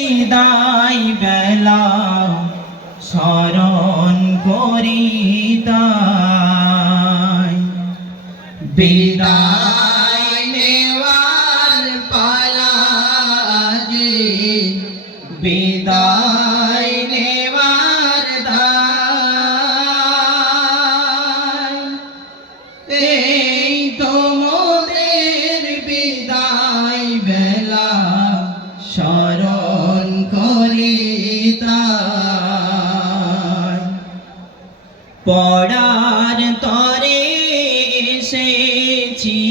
বিদায় বেলা স্মরণ করি তাই, বিদায় নেওয়ার পালা যে, বিদায় নেওয়ার দায়, এই তো মোদের বিদায় বেলা স্মরণ করি তাই, পড়ার তরে এসেছিলাম,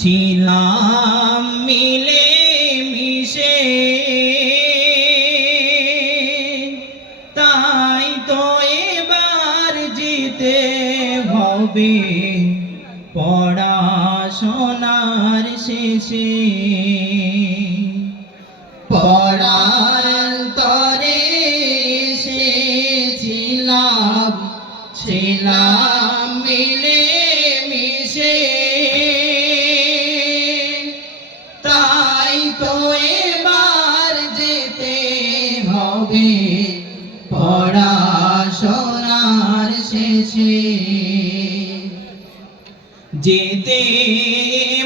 ছিলাম মিলে মিশে, তাই তো এবার যেতে হবে পড়াশোনার শেষে, পড়ার তরে এসেছিলাম, ছিলাম মিলে মিশে, তাই তো এবার যেতে হবে পড়াশোনার শেষে, যেতে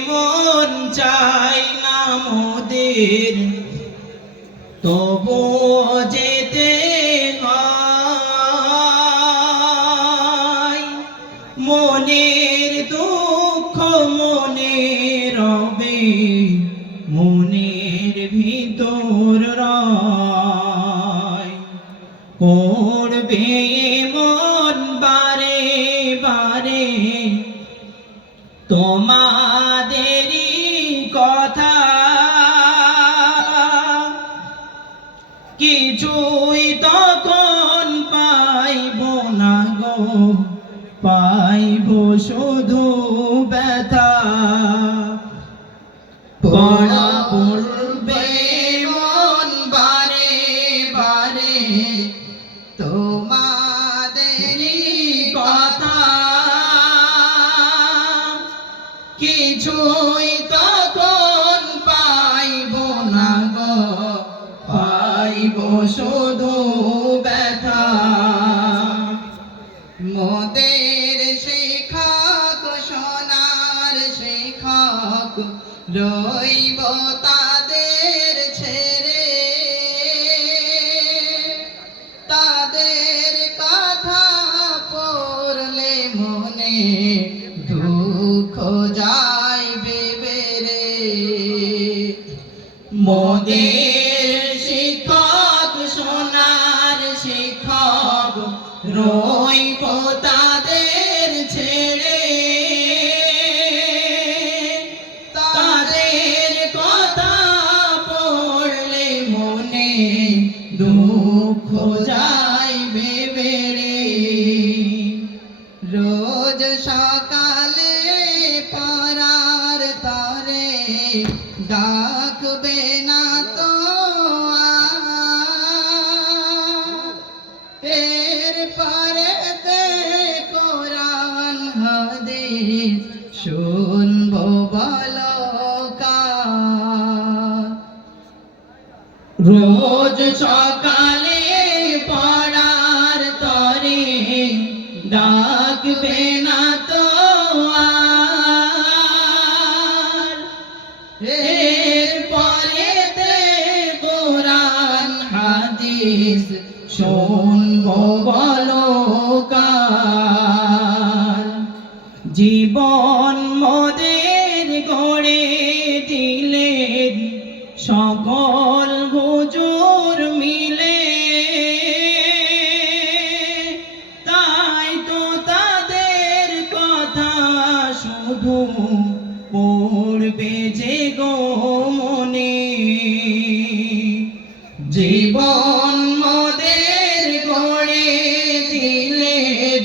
মন চাই না মোদের, তবুও যেতে হয়, মনের দুঃখ মনে রবে, মনের ভিতর রয়, করবে মন বারে বারে তোমাদেরই কথা, কিছুই তখন পাইব না গো, পাইব শুধু ব্যথা, পড়া পড়বে মন বারে বারে তোমাদেরই কথা, কিছুই তখন পাইব না গো, পাইব শুধু ব্যথা, মোদের শিক্ষক সোনার শিক্ষক রইব তাদের ছেড়ে, তাদের কথা পড়লে মনে দুঃখ যাইবে বেড়ে, মোদের শিক্ষক সোনার শিক্ষক রইব তাদের ছেড়ে, তাদের কথা পড়লে মনে দুঃখ যাইবে বেড়ে, রোজ সকালে পড়ার তরে ডাকবে না তো এর পরেতে কোরআন হাদিস শুনবো বলো কার, রোজ সকালে পড়ার তরে ডাকবে না তো এর পরেতে কোরআন হাদিস শুনবো বলো কার, জীবন মোদের গড়ে দিলেন সকল হুজুর মিলে, তাই তো তাদের কথা শুধু পড়বে যে গো মনে, জীবন মোদের গড়ে দিলেন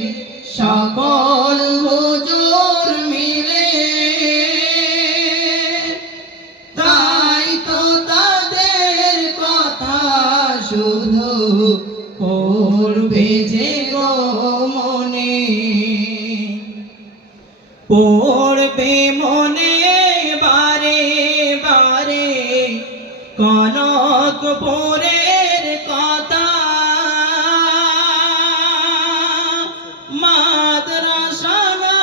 সকল হুজুর মিলে, তাই তো তাদের কথা শুধু পড়বে যে গো মনে, পড়বে মনে বারে বারে কোন কনকপুরের কথা মাদ্রাসা না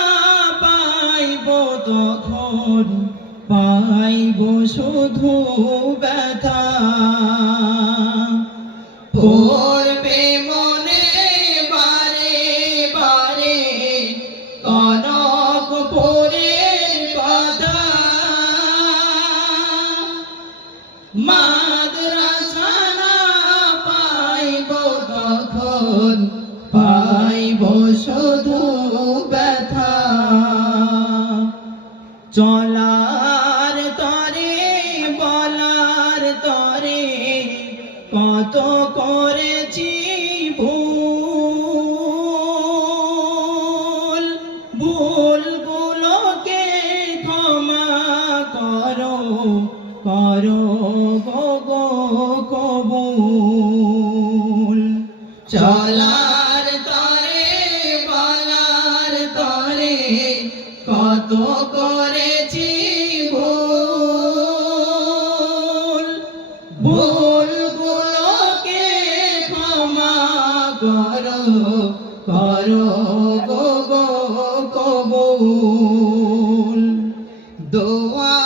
পাইব তখন পাইব শুধু ব্যথা পড়বে মনে বারে বারে কনকপুরের কথা মাদ্রাসা না পাইব তখন পাইব শুধু ব্যথা চলার তরে বলার তরে কত করেছি ভুল ভুলগুলোকে ক্ষমা করো করো গো গো কবুল চলার তরে বলার তরে কত করেছি ভুল ভুলগুলোকে ক্ষমা করো করো গো গো কবুল দোয়া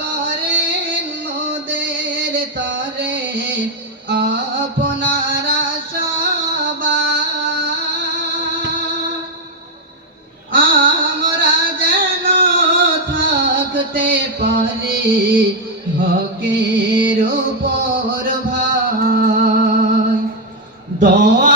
করেন মোদের তরে আপনারা সবাই আমরা যেন থাকতে পারি হকের উপর ভাই দোয়া